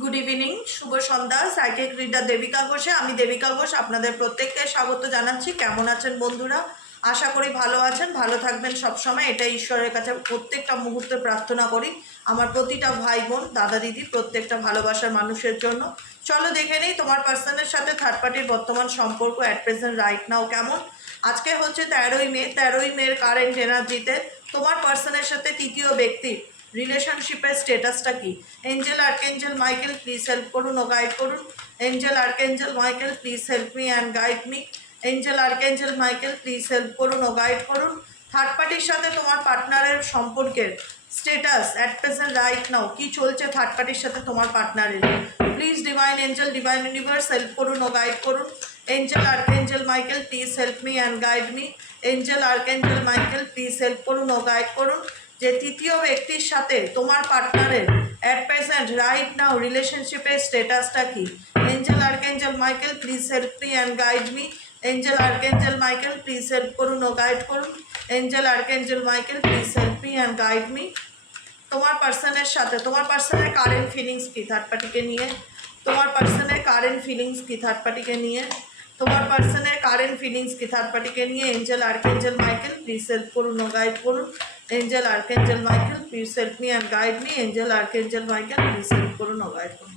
Good evening, শুভ সন্ধ্যা। Psychic reader Devika ঘোষে। আমি দেবিকা ঘোষ আপনাদের প্রত্যেককে স্বাগত জানাচ্ছি। কেমন আছেন বন্ধুরা? আশা করি ভালো আছেন, ভালো থাকবেন সবসময়। এটা ঈশ্বরের কাছে প্রত্যেকটা মুহূর্তে প্রার্থনা করি আমার প্রতিটা ভাই বোন দাদা দিদি প্রত্যেকটা ভালোবাসার মানুষের জন্য। চলো দেখে নেই তোমার পার্সনের সাথে থার্ড পার্টির বর্তমান সম্পর্ক অ্যাট প্রেজেন্ট রাইট নাও কেমন। আজকে হচ্ছে 13ই মে। 13ই মের কারেন্ট এনার্জিতে তোমার পার্সনের সাথে তৃতীয় ব্যক্তি রিলেশনশিপের স্টেটাসটা কি। Angel archangel Michael please help করুন ও গাইড করুন। Angel archangel Michael please help me and guide me. Angel archangel Michael please help করুন ও গাইড করুন। থার্ড পার্টির সাথে তোমার পার্টনারের সম্পর্কের status at present right now কি চলছে থার্ড পার্টির সাথে তোমার পার্টনারের। Please divine Angel, divine universe help করুন ও গাইড করুন। Angel archangel Michael please help me and guide me. Angel archangel Michael please help করুন ও গাইড করুন। যে তৃতীয় ব্যক্তির সাথে তোমার পার্টনারের অ্যাট প্রেজেন্ট রাইট নাও রিলেশনশিপের স্টেটাসটা কি। Angel archangel Michael please help me and guide me. Angel archangel Michael please help করুন ও গাইড করুন। Angel archangel Michael please help me and guide me. তোমার পার্সনের সাথে তোমার পার্সনের কারেন্ট ফিলিংস কি থার্ড পার্টিকে নিয়ে। তোমার পার্সনের কারেন্ট ফিলিংস কি থার্ড পার্টিকে নিয়ে। তোমার পার্সনের কারেন্ট ফিলিংস কি থার্ড পার্টিকে নিয়ে। Angel archangel Michael please help করুন ও গাইড করুন। Angel archangel Michael please help me and guide me. Angel archangel Michael please help করুন ও গাইড করুন।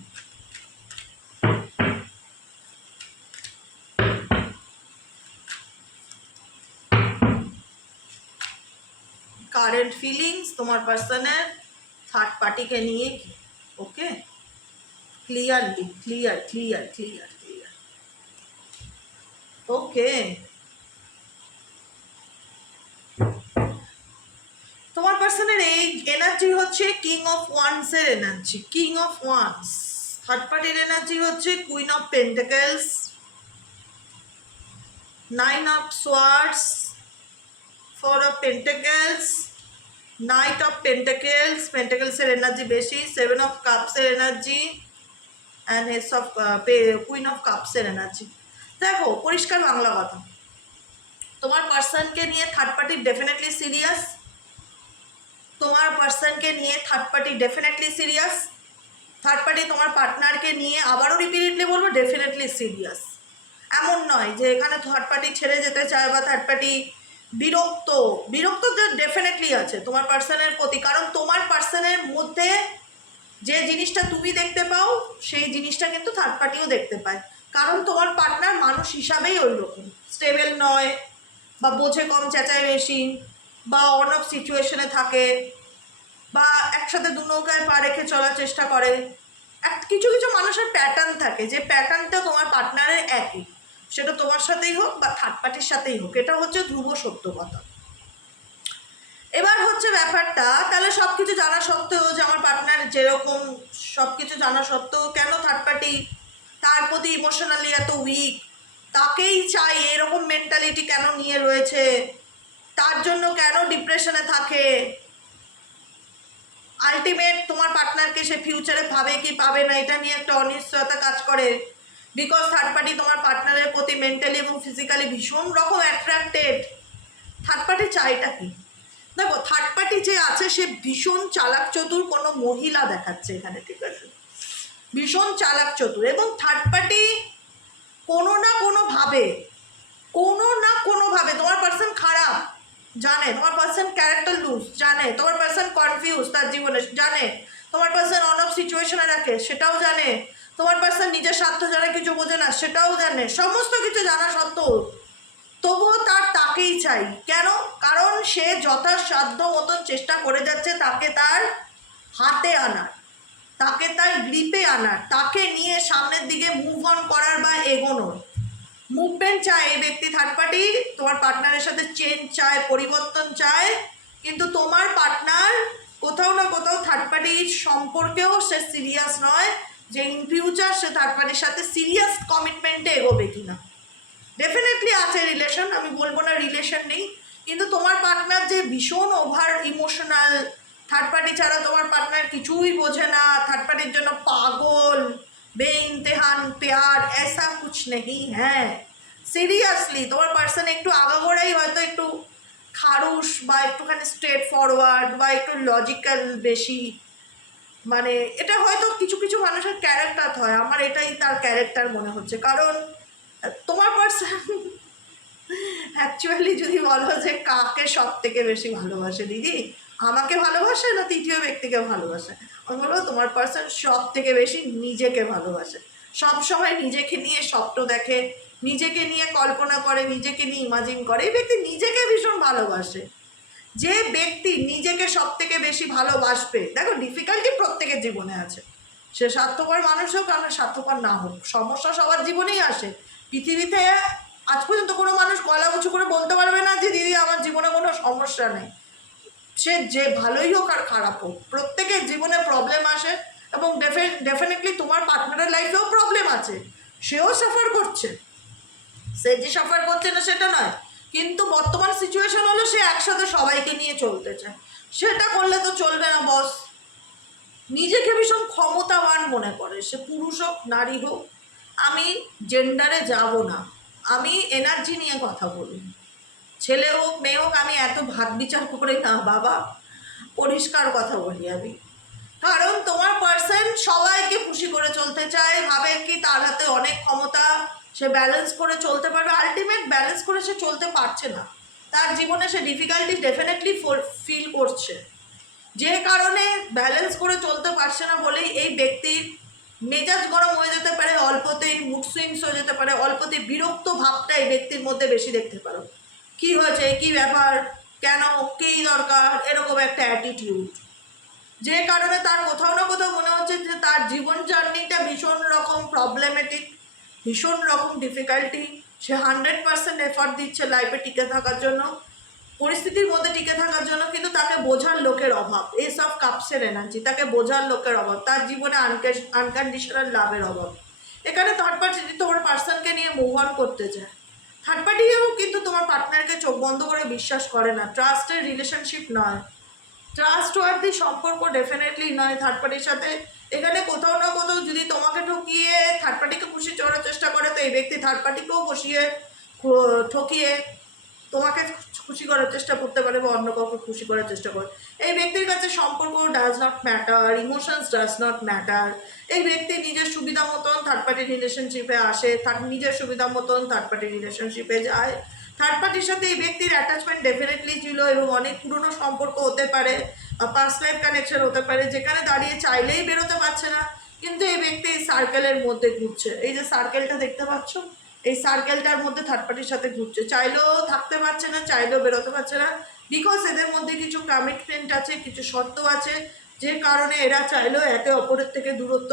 কারেন্ট ফিলিংস তোমার পার্সনের থার্ড পার্টিকে নিয়ে কি। Okay, clearly clear clear clear clear. Okay, তোমার পার্সনের এই এনার্জি হচ্ছে কিং অফ ওয়ান্স এর energy. King of wands. Third পার্টির এনার্জি হচ্ছে queen of pentacles, nine of swords, four of pentacles, knight of pentacles, পেন্টাকেলসের এনার্জি বেশি, সেভেন অফ কাপসের energy and ace of queen of কাপসের energy. দেখো পরিষ্কার বাংলা কথা, তোমার পার্সনকে নিয়ে থার্ড পার্টি ডেফিনেটলি সিরিয়াস। তোমার পার্সনকে নিয়ে third party definitely serious. Third party তোমার পার্টনারকে নিয়ে আবারও রিপিটেডলি বলবো ডেফিনেটলি সিরিয়াস। এমন নয় যে এখানে থার্ড পার্টি ছেড়ে যেতে চায় বা থার্ড পার্টি বিরক্ত। বিরক্ত তো ডেফিনেটলি আছে তোমার পার্সনের প্রতি, কারণ তোমার পার্সনের মধ্যে যে জিনিসটা তুমি দেখতে পাও সেই জিনিসটা কিন্তু থার্ড পার্টিও দেখতে পায়। কারণ তোমার পার্টনার মানুষ হিসাবেই ওই রকম স্টেবল নয়, বা বোঝে কম চেঁচায় বেশি, বা অন অফ সিচুয়েশনে থাকে, বা একসাথে দু নৌকায় পা রেখে চলার চেষ্টা করে। কিছু কিছু মানুষের প্যাটার্ন থাকে যে প্যাটার্নটা তোমার পার্টনারের একই, সেটা তোমার সাথেই হোক বা থার্ড পার্টির সাথেই হোক। এটা হচ্ছে ধ্রুব সত্য কথা। এবার হচ্ছে ব্যাপারটা, তাহলে সব কিছু জানা সত্ত্বেও যে আমার পার্টনার যেরকম, সব কিছু জানা সত্ত্বেও কেন থার্ড পার্টি তার প্রতি ইমোশনালি এত উইক, তাকেই চাই এরকম মেন্টালিটি কেন নিয়ে রয়েছে, তার জন্য কেন ডিপ্রেশনে থাকে। আলটিমেট তোমার পার্টনারকে সে ফিউচারে পাবে কি পাবে না এটা নিয়ে একটা অনিশ্চয়তা কাজ করে। বিকজ থার্ড পার্টি তোমার পার্টনারের প্রতি মেন্টালি এবং ফিজিক্যালি ভীষণ রকম অ্যাট্রাক্টেড। থার্ড পার্টি চাইটা কি দেখো, থার্ড পার্টি যে আছে সে ভীষণ চালাক চতুর কোনো মহিলা দেখাচ্ছে এখানে, ঠিক আছে, ভীষণ চালাক চতুর। এবং থার্ড পার্টি কোনো না কোনোভাবে তোমার পার্সন খারাপ জানে, তোমার পার্সন ক্যারেক্টার লুজ জানে, তোমার পার্সন কনফিউজ তার জীবনে জানে, তোমার পার্সন অন অফ সিচুয়েশনে রাখে সেটাও জানে, তোমার পার্সন নিজের স্বার্থ যারা কিছু বোঝে না সেটাও জানে। সমস্ত কিছু জানা সত্ত্বেও তবুও তাকেই চাই। কেন? কারণ সে যথাসাধ্য মতন চেষ্টা করে যাচ্ছে তাকে তার হাতে আনার, তাকে তার গ্রিপে আনার, তাকে নিয়ে সামনের দিকে মুভ অন করার বা এগোনোর মুভমেন্ট চায় এই ব্যক্তি। থার্ড পার্টি তোমার পার্টনারের সাথে চেঞ্জ চায়, পরিবর্তন চায়, কিন্তু তোমার পার্টনার কোথাও না কোথাও থার্ড পার্টির সম্পর্কেও সে সিরিয়াস নয় যে ইন ফিউচার সে থার্ড পার্টির সাথে সিরিয়াস কমিটমেন্টে এগোবে কিনা। ডেফিনেটলি আছে রিলেশন, আমি বলবো না রিলেশন নেই, কিন্তু তোমার পার্টনার যে ভীষণ ওভার ইমোশনাল, থার্ড পার্টি ছাড়া তোমার পার্টনার কিছুই বোঝে না, থার্ড পার্টির জন্য পাগল, বেইন্তেহান প্যার ऐसा कुछ नहीं है। সিরিয়াসলি তোমার পার্সন একটু আগাগোড়াই হয়তো একটু খারুশ বা একটুখানি স্ট্রেট ফরওয়ার্ড বা একটু লজিক্যাল বেশি, মানে এটা হয়তো কিছু কিছু মানুষের ক্যারেক্টার হয়, আমার এটাই তার ক্যারেক্টার মনে হচ্ছে। কারণ তোমার পার্সন অ্যাকচুয়ালি যদি বলো যে কাকে সব থেকে বেশি ভালোবাসে দিদি, আমাকে ভালোবাসে না তৃতীয় ব্যক্তিকে ভালোবাসে, আমি বলবো তোমার পার্সন সব থেকে বেশি নিজেকে ভালোবাসে। সব সময় নিজেকে নিয়ে স্বপ্ন দেখে, নিজেকে নিয়ে কল্পনা করে, নিজেকে নিয়ে ইমাজিন করে। এই ব্যক্তি নিজেকে ভীষণ ভালোবাসে। যে ব্যক্তি নিজেকে সব থেকে বেশি ভালোবাসবে, দেখো ডিফিকাল্টি প্রত্যেকের জীবনে আছে, সে স্বার্থপর মানুষ হোক আর স্বার্থপর না হোক, সমস্যা সবার জীবনেই আসে। পৃথিবীতে আজ পর্যন্ত কোনো মানুষ গলা উঁচু করে বলতে পারবে না যে দিদি আমার জীবনে কোনো সমস্যা নেই। সে যে ভালোই হোক আর খারাপ হোক, প্রত্যেকের জীবনে প্রবলেম আসে। এবং ডেফিনেটলি তোমার পার্টনারের লাইফেও প্রবলেম আছে, সেও সাফার করছে। সে যে সাফার করছে না সেটা নয়, কিন্তু বর্তমান সিচুয়েশন হলো সে একসাথে সবাইকে নিয়ে চলতে চায়। সেটা করলে তো চলবে না বস। নিজেকে ভীষণ ক্ষমতাবান মনে করে, সে পুরুষ হোক নারী হোক। আমি জেন্ডারে যাব না, আমি এনার্জি নিয়ে কথা বলি। ছেলে হোক মেয়ে হোক, আমি এত ভাগ বিচার করি না বাবা, পরিষ্কার কথা বলি আমি। কারণ তোমার পার্সন সবাইকে খুশি করে চলতে চায়, ভাবে কি তার হাতে অনেক ক্ষমতা, সে ব্যালেন্স করে চলতে পারবে। আলটিমেট ব্যালেন্স করে সে চলতে পারছে না, তার জীবনে সে ডিফিকাল্টি ডেফিনেটলি ফিল করছে। যে কারণে ব্যালেন্স করে চলতে পারছে না বলেই এই ব্যক্তির মেজাজ গরম হয়ে যেতে পারে, অল্পতেই মুড সুইংস হয়ে যেতে পারে, অল্পতেই বিরক্ত ভাবটা এই ব্যক্তির মধ্যে বেশি দেখতে পারো। কি হয়েছে, কি ব্যাপার, কেন, কী দরকার, এরকম একটা অ্যাটিটিউড। যে কারণে তার কোথাও না কোথাও মনে হচ্ছে যে তার জীবন জার্নিটা ভীষণ রকম প্রবলেমেটিক, ভীষণ রকম ডিফিকাল্টি। সে 100% এফর্ট দিচ্ছে লাইফে টিকে থাকার জন্য, পরিস্থিতির মধ্যে টিকে থাকার জন্য, কিন্তু তাকে বোঝার লোকের অভাব। এসব কাপসের এনার্জি, তাকে বোঝার লোকের অভাব, তার জীবনে আনকন্ডিশনাল লাভের অভাব। এখানে থার্ড পার্টি তোমার পার্সনকে নিয়ে মুভ অন করতে চায়। থার্ড পার্টিও কিন্তু তোমার পার্টনারকে চোখ বন্ধ করে বিশ্বাস করে না, ট্রাস্টের রিলেশনশিপ নয়, ট্রাস্টওয়ার্দি সম্পর্ক ডেফিনেটলি নয় থার্ড পার্টির সাথে। এখানে কোথাও না কোথাও যদি তোমাকে ঠকিয়ে থার্ড পার্টিকে খুশি করার চেষ্টা করে, তো এই ব্যক্তি থার্ড পার্টিকেও ঠকিয়ে তোমাকে খুশি করার চেষ্টা করতে পারে বা অন্য কাউকে খুশি করার চেষ্টা করে। এই ব্যক্তির কাছে সম্পর্ক does not matter, emotions does not matter. এই ব্যক্তি নিজের সুবিধা মতন থার্ড পার্টি রিলেশনশিপে আসে, নিজের সুবিধা মতন থার্ড পার্টি রিলেশনশিপে যায়। থার্ড পার্টির সাথে এই ব্যক্তির অ্যাটাচমেন্ট ডেফিনেটলি ছিল এবং অনেক পুরনো সম্পর্ক হতে পারে, পাস্ট লাইফ কানেকশন হতে পারে, যেখানে দাঁড়িয়ে চাইলেই বেরোতে পারছে না। কিন্তু এই ব্যক্তি এই সার্কেলের মধ্যে ঘুরছে, এই যে সার্কেলটা দেখতে পাচ্ছ, এই সার্কেলটার মধ্যে থার্ড পার্টির সাথে ঘুরছে, চাইলেও থাকতে পারছে না, চাইলেও বেরোতে পারছে না। বিকজ এদের মধ্যে কিছু কমিটমেন্ট আছে, কিছু শর্ত আছে, যে কারণে এরা চাইলেও একে অপরের থেকে দূরত্ব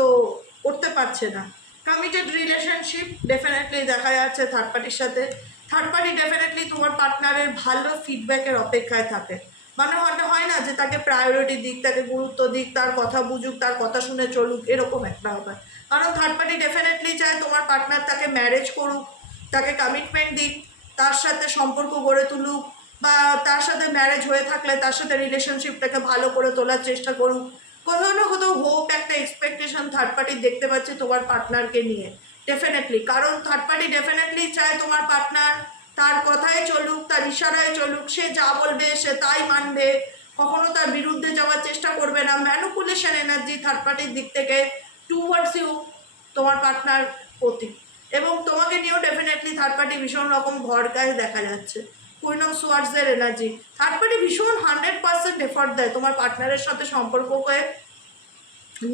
করতে পারছে না। কমিটেড রিলেশনশিপ ডেফিনেটলি দেখা যাচ্ছে থার্ড পার্টির সাথে। থার্ড পার্টি ডেফিনেটলি তোমার পার্টনারের ভালো ফিডব্যাকের অপেক্ষায় থাকে। মানে হয় না যে তাকে প্রায়োরিটি দিক, তাকে গুরুত্ব দিক, তার কথা বুঝুক, তার কথা শুনে চলুক, এরকম একটা ব্যাপার। কারণ থার্ড পার্টি ডেফিনেটলি চায় তোমার পার্টনার তাকে ম্যারেজ করুক, তাকে কমিটমেন্ট দিক, তার সাথে সম্পর্ক গড়ে তুলুক, বা তার সাথে ম্যারেজ হয়ে থাকলে তার সাথে রিলেশনশিপটাকে ভালো করে তোলার চেষ্টা করুক। কোথাও না কোথাও হোপ, একটা এক্সপেকটেশন থার্ড পার্টি দেখতে পাচ্ছে তোমার পার্টনারকে নিয়ে ডেফিনেটলি। কারণ থার্ড পার্টি ডেফিনেটলি চায় তোমার পার্টনার তার কথায় চলুক, তার ইশারায় চলুক, সে যা বলবে সে তাই মানবে, কখনো তার বিরুদ্ধে যাওয়ার চেষ্টা করবে না। ম্যানুপুলেশন এনার্জি থার্ড পার্টির দিক থেকে টুয়ার্ডস ইউ, তোমার পার্টনার প্রতি। এবং তোমাকে নিয়েও ডেফিনেটলি থার্ড পার্টি ভীষণ রকম ভরকায় দেখা যাচ্ছে। কুইন অফ সোয়ার্ডসের এনার্জি, থার্ড পার্টি ভীষণ 100% এফর্ট দেয় তোমার পার্টনারের সাথে সম্পর্ককে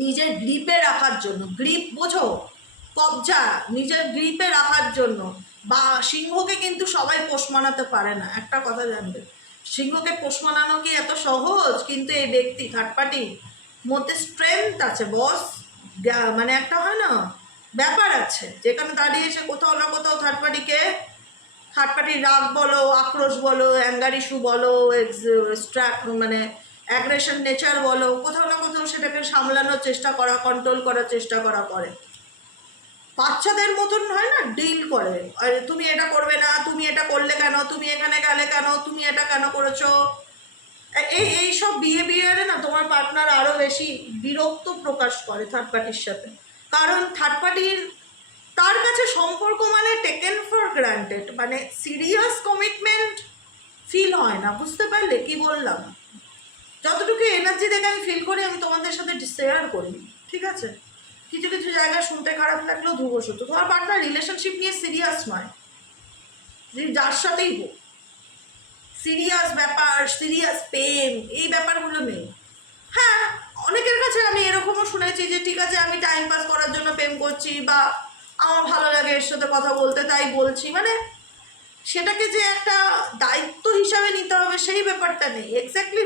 নিজের গ্রিপে রাখার জন্য। গ্রিপ বোঝো, কবজা, নিজের গ্রিপে রাখার জন্য। বা সিংহকে কিন্তু সবাই পোষ মানাতে পারে না, একটা কথা জানবে, সিংহকে পোষ মানানো কি এত সহজ? কিন্তু এই ব্যক্তি থার্ড পার্টির মধ্যে স্ট্রেংথ আছে বস, মানে একটা হয় না ব্যাপার আছে, যেখানে দাঁড়িয়ে এসে কোথাও না কোথাও থার্ড পার্টির রাগ বলো, আক্রোশ বলো, অ্যাঙ্গার ইস্যু বলো, মানে অ্যাগ্রেশন নেচার বলো, কোথাও না কোথাও সেটাকে সামলানোর চেষ্টা করা, কন্ট্রোল করার চেষ্টা করে। বাচ্চাদের মতন হয় না, ডিল করে, তুমি এটা করবে না, তুমি এটা করলে কেন, তুমি এখানে গেলে কেন, তুমি এটা কেন করেছো, এইসব বিহেভিয়ারে না তোমার পার্টনার আরও বেশি বিরক্ত প্রকাশ করে থার্ড পার্টির সাথে। কারণ থার্ড পার্টির তার কাছে সম্পর্ক মানে টেকেন ফর গ্রান্টেড, মানে সিরিয়াস কমিটমেন্ট ফিল হয় না। বুঝতে পারলে কি বললাম? যতটুকু এনার্জি দেখে আমি ফিল করি আমি তোমাদের সাথে শেয়ার করি, ঠিক আছে? কিছু কিছু জায়গায় শুনতে খারাপ লাগলেও ধ্রুবসত্য, তোমার পার্টনার রিলেশনশিপ নিয়ে সিরিয়াস নয়, যে যার সাথেই হোক সিরিয়াস ব্যাপার, সিরিয়াস প্রেম, এই ব্যাপারগুলো নেই। হ্যাঁ, অনেকের কাছে আমি এরকমও শুনেছি যে ঠিক আছে আমি টাইম পাস করার জন্য প্রেম করছি, বা আমার ভালো লাগে এর সাথে কথা বলতে তাই বলছি, মানে সেটাকে যে একটা দায়িত্ব হিসাবে নিতে হবে সেই ব্যাপারটা নেই। এক্স্যাক্টলি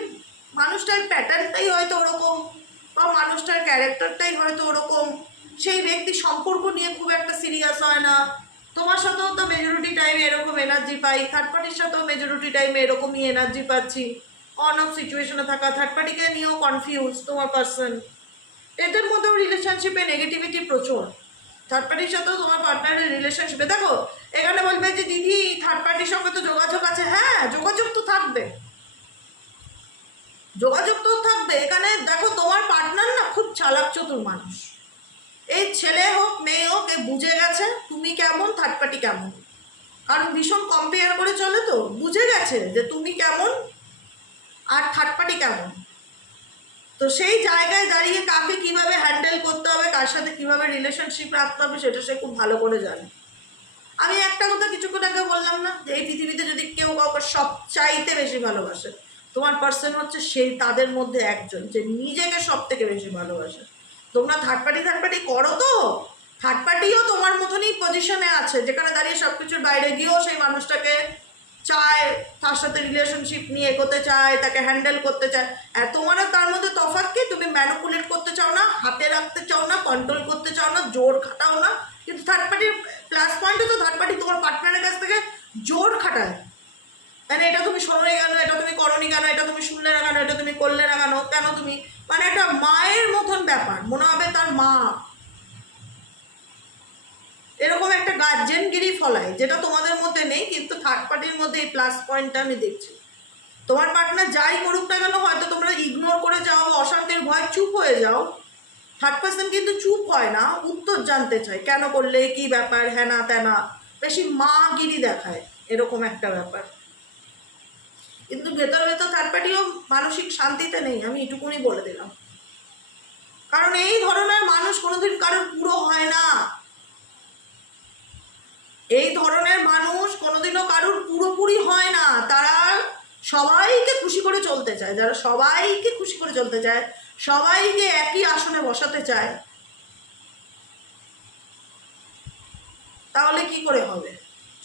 মানুষটার প্যাটার্নটাই হয়তো ওরকম, বা মানুষটার ক্যারেক্টারটাই হয়তো ওরকম, সেই ব্যক্তি সম্পর্ক নিয়ে খুব একটা সিরিয়াস হয় না। তোমার সাথেও তো মেজরিটি টাইমে এরকম এনার্জি পাই, থার্ড পার্টির সাথেও মেজরিটি টাইমে এরকমই এনার্জি পাচ্ছি। অন অফ সিচুয়েশনে থাকা, থার্ড পার্টিকে নিয়েও কনফিউজ তোমার পার্সন, এদের মধ্যেও রিলেশনশিপে নেগেটিভিটি প্রচুর। থার্ড পার্টির সাথেও তোমার পার্টনারের রিলেশনশিপে দেখো, এখানে বলবে যে দিদি থার্ড পার্টির সঙ্গে তো যোগাযোগ আছে, হ্যাঁ যোগাযোগ তো থাকবে, যোগাযোগ তো থাকবে। এখানে দেখো তোমার পার্টনার না খুব চালাক চতুর মানুষ, এই ছেলে হোক মেয়ে হোক এ বুঝে গেছে তুমি কেমন, থার্ড পার্টি কেমন, কারণ ভীষণ কম্পেয়ার করে চলে, তো বুঝে গেছে যে তুমি কেমন আর থার্ড পার্টি কেমন। তো সেই জায়গায় দাঁড়িয়ে কাকে কিভাবে হ্যান্ডেল করতে হবে, কার সাথে কিভাবে রিলেশনশিপ রাখতে হবে, সেটা সে খুব ভালো করে জানে। আমি একটা কথা কিছুক্ষণ আগে বললাম না, যে এই পৃথিবীতে যদি কেউ কাউকে সবচাইতে বেশি ভালোবাসে, তোমার পার্সন হচ্ছে সেই তাদের মধ্যে একজন যে নিজেকে সব থেকে বেশি ভালোবাসে। তোমরা থার্ড পার্টি করো, তো থার্ড পার্টিও তোমার মতনই পজিশনে আছে, যেখানে দাঁড়িয়ে সব কিছুর বাইরে গিয়েও সেই মানুষটাকে চায়, তার সাথে রিলেশনশিপ নিয়ে এগোতে চায়, তাকে হ্যান্ডেল করতে চায়। আর তোমার আর তার মধ্যে তফাৎ কি, তুমি ম্যানিপুলেট করতে চাও না, হাতে রাখতে চাও না, কন্ট্রোল করতে চাও না, জোর খাটাও না। কিন্তু থার্ড পার্টির প্লাস পয়েন্টও তো থার্ড পার্টি তোমার পার্টনারের কাছ থেকে জোর খাটায়, মানে এটা তুমি শোনোনি কেন, এটা তুমি করোনি কেন, এটা তুমি শুনলে না কেন, এটা তুমি করলে না কেন, কেন তুমি, মানে একটা মায়ের মতন ব্যাপার, মনে হবে তার মা, এরকম একটা গার্জেনগিরি ফলায়, যেটা তোমাদের মধ্যে নেই। কিন্তু থার্ড পার্টির মধ্যে এই প্লাস পয়েন্টটা আমি দেখছি। তোমার পার্টনার যাই করুক না কেন, হয়তো তোমরা ইগনোর করে যাও, অশান্তির ভয় চুপ হয়ে যাও, থার্ড পার্সন কিন্তু চুপ হয় না, উত্তর জানতে চায়, কেন করলে, কি ব্যাপার, হ্যানা ত্যানা, বেশি মাগিরি দেখায়, এরকম একটা ব্যাপার। কিন্তু ভেতর ভেতর থার্ড পার্টিও মানসিক শান্তিতে নেই, আমি এটুকুনি বলে দিলাম। কারণ এই ধরনের মানুষ কোনোদিন কারোর পুরো হয় না, এই ধরনের মানুষ কোনোদিনও কারোর পুরোপুরি হয় না। তারা সবাইকে খুশি করে চলতে চায়, যারা সবাইকে খুশি করে চলতে চায়, সবাইকে একই আসনে বসাতে চায়, তাহলে কি করে হবে?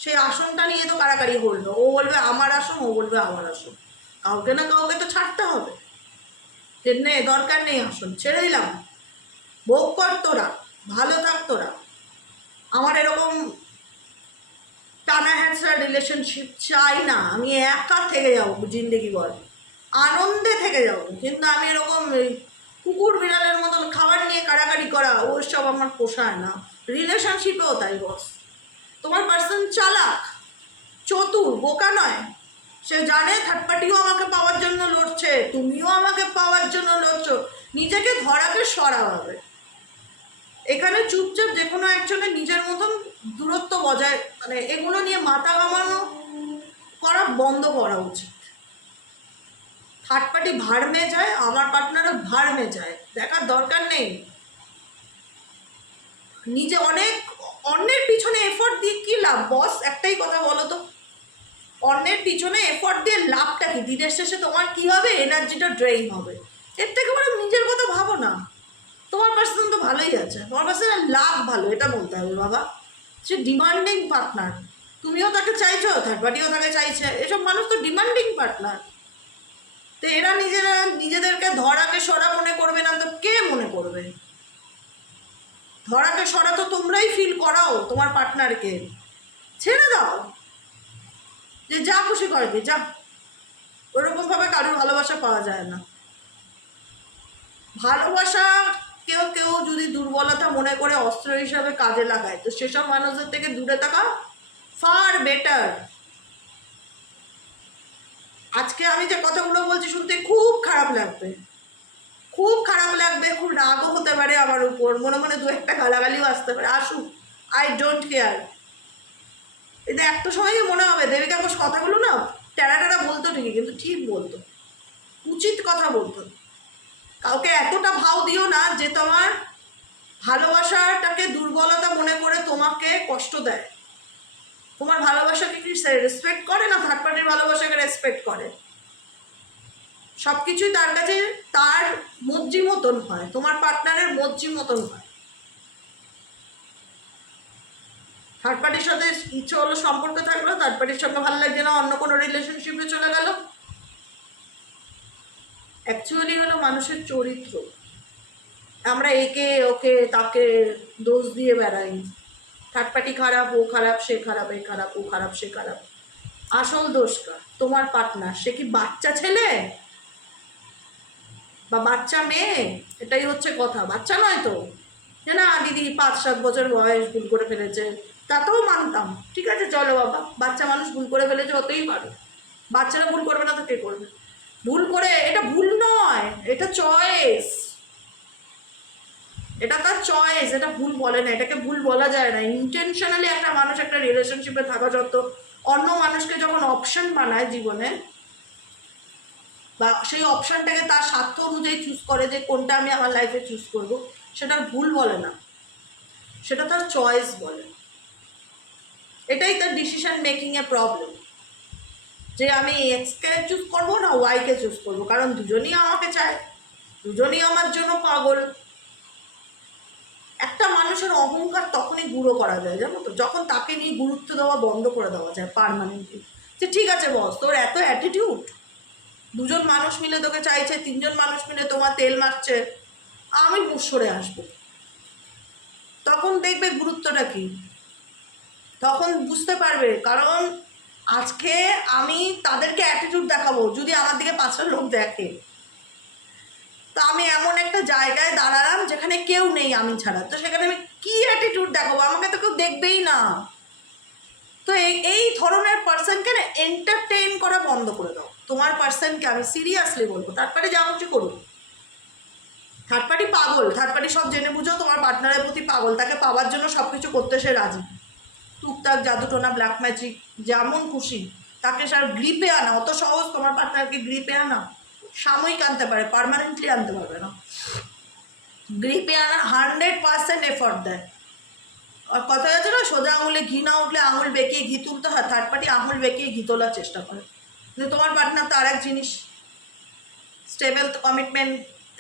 সেই আসনটা নিয়ে তো কাড়াকাড়ি করলো, ও বলবে আমার আসন, ও বলবে আমার আসন, কাউকে না কাউকে তো ছাড়তে হবে। যে নে দরকার নেই আসন, ছেড়ে দিলাম, ভোগ কর তোরা, ভালো থাক তোরা, আমার এরকম টানা হ্যাঁচড়া রিলেশনশিপ চাই না, আমি একা থেকে যাবো জিন্দেগি বল, আনন্দে থেকে যাবো। কিন্তু আমি এরকম কুকুর বিড়ালের মতন খাবার নিয়ে কাড়াকাড়ি করা, ওর সব আমার পোষায় না। রিলেশনশিপেও তাই বস, তোমার পার্সন চালাক চতুর, বোকা নয়, সে জানে থার্ড পার্টিও আমাকে পাওয়ার জন্য লড়ছে, তুমিও আমাকে পাওয়ার জন্য লড়ছো, নিজেকে ধরাকে সরাবে। এখানে চুপচাপ যে কোনো একজনের নিজের মতন দূরত্ব বজায়, মানে এগুলো নিয়ে মাথা ঘামানো করা বন্ধ করা উচিত। থার্ড পার্টি ভাড়মে যায়, আমার পার্টনারও ভাড়মে যায়, দেখার দরকার নেই। নিজে অনেক অন্যের পিছনে এফোর্ট দিয়ে কী লাভ বস, একটাই কথা বলো তো, অন্যের পিছনে এফোর্ট দিয়ে লাভটা কি? দিনের শেষে তোমার কী হবে? এনার্জিটা ড্রেইন হবে। এর থেকে বড় নিজের কথা ভাবো না। তোমার পার্সন তো ভালোই আছে, তোমার পার্সনের লাভ ভালো, এটা বলতে হবে বাবা। সে ডিমান্ডিং পার্টনার, তুমিও তাকে চাইছো, থার্ড পার্টিও তাকে চাইছে, এসব মানুষ তো ডিমান্ডিং পার্টনার। তো এরা নিজেরা নিজেদেরকে ধরাকে সরা মনে করবে না তো কে মনে করবে? ধরাকে সরা তো তোমরাই ফিল করাও তোমার পার্টনারকে, ছেড়ে দাও, যে যা খুশি করবে যা। ওরকমভাবে কারোর ভালোবাসা পাওয়া যায় না। ভালোবাসা কেউ কেউ যদি দুর্বলতা মনে করে অস্ত্র হিসাবে কাজে লাগায়, তো সেসব মানুষদের থেকে দূরে থাকা ফার বেটার। আজকে আমি যে কথাগুলো বলছি শুনতে খুব খারাপ লাগবে, খুব খারাপ লাগবে, খুব রাগও হতে পারে আমার উপর, মনে মনে দু একটা গালাগালিও আসতে পারে, আসুক, আই ডোন্ট কেয়ার। এতে একটা সময়ই মনে হবে দেবিকা ঘোষ কথাগুলো না টেরা টেরা বলতো ঠিকই, কিন্তু ঠিক বলতো। উচিত কথা বলতো। কাউকে এতটা ভাও দিও না যে তোমার ভালোবাসাটাকে দুর্বলতা মনে করে তোমাকে কষ্ট দেয়। তোমার ভালোবাসাকে কি রেসপেক্ট করে না থার্ড পার্টির ভালোবাসাকে রেসপেক্ট করে? সব কিছুই তার কাছে তার মর্জি মতন হয়, তোমার পার্টনারের মর্জি মতন হয়। থার্ড পার্টির সাথে ইচ্ছে হলো সম্পর্ক থাকলো, থার্ড পার্টির সঙ্গে ভালো লাগছে না, অন্য কোনো রিলেশনশিপে চলে গেল। অ্যাকচুয়ালি হলো মানুষের চরিত্র। আমরা একে ওকে তাকে দোষ দিয়ে বেড়াই, থার্ড পার্টি খারাপ, ও খারাপ, সে খারাপ, এ খারাপ, ও খারাপ, সে খারাপ। আসল দোষ কার? তোমার পার্টনার। সে কি বাচ্চা ছেলে বা বাচ্চা মেয়ে? এটাই হচ্ছে কথা। বাচ্চা নয় তো, যে না দিদি 5-7 বছর বয়স, ভুল করে ফেলেছে, তাতেও মানতাম, ঠিক আছে চলো বাবা, বাচ্চা মানুষ ভুল করে ফেলেছে, হতেই পারে। বাচ্চারা ভুল করবে না তো কে করবে? ভুল করে, এটা ভুল নয়, এটা চয়েস, এটা তার চয়েস, এটা ভুল বলে না, এটাকে ভুল বলা যায় না। ইন্টেনশনালি একটা মানুষ একটা রিলেশনশিপে থাকা সত্ত্বেও অন্য মানুষকে যখন অপশন বানায় জীবনে, বা সেই অপশনটাকে তার স্বার্থ অনুযায়ী চুজ করে যে কোনটা আমি আমার লাইফে চুজ করব, সেটা ভুল বলে না, সেটা তার চয়েস বলে। এটাই তার ডিসিশন মেকিংয়ে প্রবলেম, যে আমি এক্সকে চুজ করবো না ওয়াইকে চুজ করবো, কারণ দুজনই আমাকে চায়, দুজনই আমার জন্য পাগল। একটা মানুষের অহংকার তখনই গুঁড়ো করা যায়, জানো তো, যখন তাকে নিয়ে গুরুত্ব দেওয়া বন্ধ করে দেওয়া যায় পার্মানেন্টলি। যে ঠিক আছে বস, তোর এত অ্যাটিটিউড, দুজন মানুষ মিলে তোকে চাইছে, 3জন মানুষ মিলে তোমার তেল মারছে, আমি সরে আসবো। তখন দেখবে গুরুত্বটা কি, তখন বুঝতে পারবে। কারণ আজকে আমি তাদেরকে অ্যাটিটিউড দেখাবো, যদি আমার দিকে 5টা লোক দেখে, তা আমি এমন একটা জায়গায় দাঁড়ালাম যেখানে কেউ নেই আমি ছাড়া, তো সেখানে আমি কি অ্যাটিটিউড দেখাবো? আমাকে তো কেউ দেখবেই না। তো এই ধরনের পার্সনকে না এন্টারটেইন করা বন্ধ করে দাও। তোমার পার্সনকে আমি সিরিয়াসলি বলবো, থার্ড পার্টি যা কিছু করুন, থার্ড পার্টি পাগল, থার্ড পার্টি সব জেনে বুঝো তোমার পার্টনারের প্রতি পাগল, তাকে পাওয়ার জন্য সব কিছু করতে সে রাজি। টুকটাক জাদুটোনা, ব্ল্যাক ম্যাজিক, যেমন খুশি তাকে সার গ্রিপে আনা। অত সহজ তোমার পার্টনারকে গ্রিপে আনা? সাময়িক আনতে পারে, পার্মানেন্টলি আনতে পারবে না। গ্রিপে আনা 100% এফর্ট দেয়। আর কথা আছে না, সোজা আঙুলে ঘি না উঠলে আঙুল বেঁকিয়ে ঘি তুলতে হয়, থার্ড পার্টি আঙুল বেঁকিয়ে ঘি তোলার চেষ্টা করে। কিন্তু তোমার পার্টনার তো আর এক জিনিস, স্টেবল কমিটমেন্ট,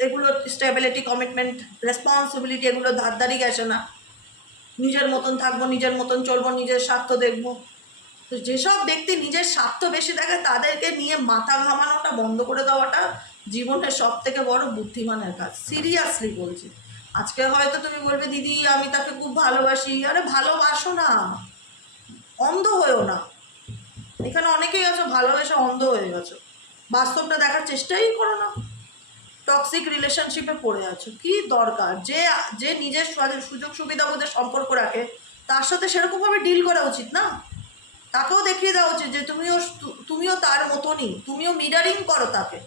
এগুলো স্টেবিলিটি, কমিটমেন্ট, রেসপন্সিবিলিটি, এগুলো ধারদারি গেছে না। নিজের মতন থাকবো, নিজের মতন চলবো, নিজের স্বার্থ দেখবো। তো যেসব ব্যক্তি নিজের স্বার্থ বেশি দেখে তাদেরকে নিয়ে মাথা ঘামানোটা বন্ধ করে দেওয়াটা জীবনের সব থেকে বড় বুদ্ধিমানের কাজ। সিরিয়াসলি বলছি। আজকে হয়তো তুমি বলবে দিদি আমি তাকে খুব ভালোবাসি, আরে ভালোবাসো না, অন্ধ হয়েও না। এখানে অনেকেই আছো ভালোবাসা অন্ধ হয়ে গেছো, বাস্তবটা দেখার চেষ্টাই করো না। টক্সিক রিলেশনশিপে পড়ে আছো, কি দরকার? যে যে নিজের সুযোগ সুবিধা বোধে সম্পর্ক রাখে তার সাথে সেরকমভাবে ডিল করা উচিত না? তাকেও দেখিয়ে দেওয়া উচিত যে তুমিও তার মতনই, তুমিও মিরারিং করো তাকে।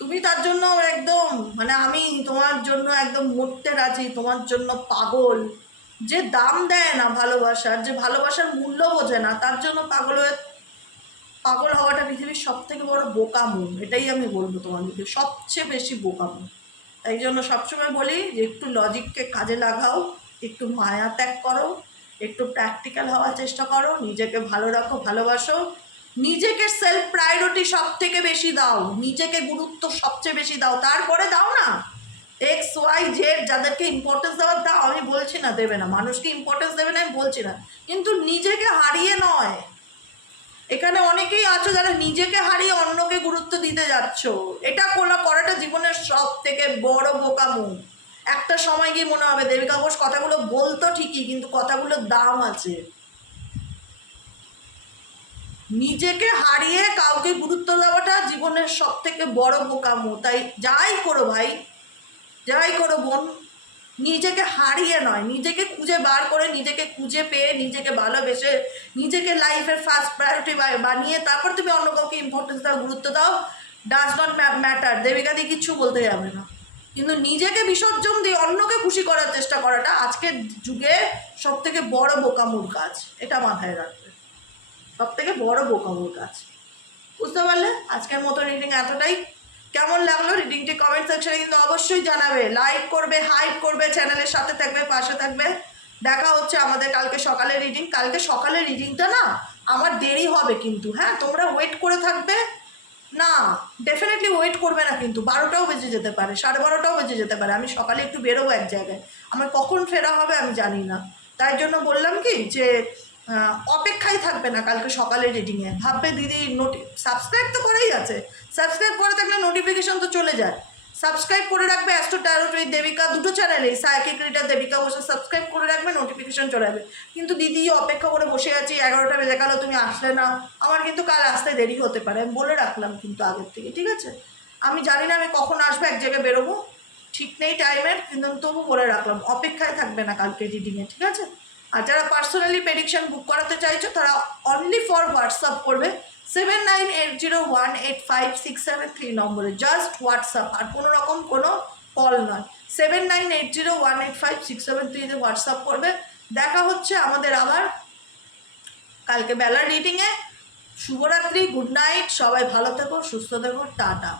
তুমি তার জন্য একদম মানে আমি তোমার জন্য একদম মরতে রাজি, তোমার জন্য পাগল। যে দাম দেয় না ভালোবাসার, যে ভালোবাসার মূল্য বোঝে না, তার জন্য পাগল হওয়াটা পৃথিবীর সব থেকে বড় বোকামো। এটাই আমি বলবো তোমাদেরকে, সবচেয়ে বেশি বোকামো। তাই জন্য সবসময় বলি যে একটু লজিককে কাজে লাগাও, একটু মায়া ত্যাগ করো, একটু প্র্যাকটিক্যাল হওয়ার চেষ্টা করো, নিজেকে ভালো রাখো, ভালোবাসো, নিজেকে সেলফ প্রায়োরিটি সব থেকে বেশি দাও, নিজেকে গুরুত্ব সবচেয়ে বেশি দাও, তারপরে দাও না XYZ যাদেরকে ইম্পর্টেন্স দেওয়ার দাও, আমি বলছি না দেবে না, মানুষকে ইম্পর্টেন্স দেবে না আমি বলছি না, কিন্তু নিজেকে হারিয়ে নয়। এখানে অনেকেই আছো যারা নিজেকে হারিয়ে অন্যকে গুরুত্ব দিতে যাচ্ছ, এটা করাটা জীবনের সব থেকে বড় বোকামো। একটা সময় গিয়ে মনে হবে দেবিকা ঘোষ কথাগুলো বলতো ঠিকই, কিন্তু কথাগুলোর দাম আছে। নিজেকে হারিয়ে কাউকে গুরুত্ব দেওয়াটা জীবনের সব থেকে বড় বোকামো। তাই যাই করো ভাই, যাই করো বোন, নিজেকে হারিয়ে নয়, নিজেকে খুঁজে বার করে, নিজেকে খুঁজে পেয়ে, নিজেকে ভালোবেসে, নিজেকে লাইফের ফার্স্ট প্রায়োরিটি বানিয়ে তারপর তুমি অন্য কাউকে ইম্পর্টেন্স দাও, গুরুত্ব দাও, ডাজ নট ম্যাটার। দেবিকা দিয়ে কিচ্ছু বলতে যাবে না, কিন্তু নিজেকে বিসর্জন দিয়ে অন্যকে খুশি করার চেষ্টা করাটা আজকের যুগে সব থেকে বড় বোকামুর কাজ। এটা মাথায় রাখবে, সব থেকে বড় বোকামুর কাজ। বুঝতে পারলে? আজকের মতো রিডিং এতটাই। কেমন লাগলো রিডিংটি কমেন্ট সেকশনে কিন্তু অবশ্যই জানাবে, লাইক করবে, হাইপ করবে, চ্যানেলের সাথে থাকবে, পাশে থাকবে। দেখা হচ্ছে আমাদের কালকে সকালের রিডিং। কালকে সকালের রিডিংটা না আমার দেরি হবে কিন্তু, হ্যাঁ তোমরা ওয়েট করে থাকবে। না, ডেফিনেটলি ওয়েট করবে না কিন্তু, 12টাও বেজে যেতে পারে, 12:30টাও বেজে যেতে পারে। আমি সকালে একটু বেরোবো এক জায়গায়, আমার কখন ফেরা হবে আমি জানি না। তাই জন্য বললাম কি যে অপেক্ষায় থাকবে না কালকে সকালের রিডিংয়ে। ভাববে দিদি সাবস্ক্রাইব তো করেই আছে, সাবস্ক্রাইব করে থাকলে নোটিফিকেশন তো চলে যায়। সাবস্ক্রাইব করে রাখবে অ্যাস্ট্রো ট্যারোট উইথ দেবিকা, দুটো চ্যানেলেই সাইকিক রিডার দেবিকা বসে সাবস্ক্রাইব করে রাখবে, নোটিফিকেশন চলে যাবে। কিন্তু দিদি অপেক্ষা করে বসে আছি, 11টা বেজে গেল তুমি আসলে না, আমার কিন্তু কাল আসতে দেরি হতে পারে, আমি বলে রাখলাম কিন্তু আগের থেকে, ঠিক আছে? আমি জানি না আমি কখন আসবো, এক জায়গায় বেরোবো, ঠিক নেই টাইমের, কিন্তু তবু বলে রাখলাম অপেক্ষায় থাকবে না কালকে রিডিংয়ে, ঠিক আছে? আর যারা পার্সোনালি প্রেডিকশন বুক করাতে চাইছো তারা অনলি ফর হোয়াটসঅ্যাপ করবে 7980185673 নম্বরে, জাস্ট হোয়াটসঅ্যাপ, আর কোনো রকম কোনো কল নয়। 7980185673 হোয়াটসঅ্যাপ করবে। দেখা হচ্ছে আমাদের আবার কালকে বেলার রিডিংয়ে। শুভরাত্রি, গুড নাইট, সবাই ভালো থেকো, সুস্থ থেকো, টাটা।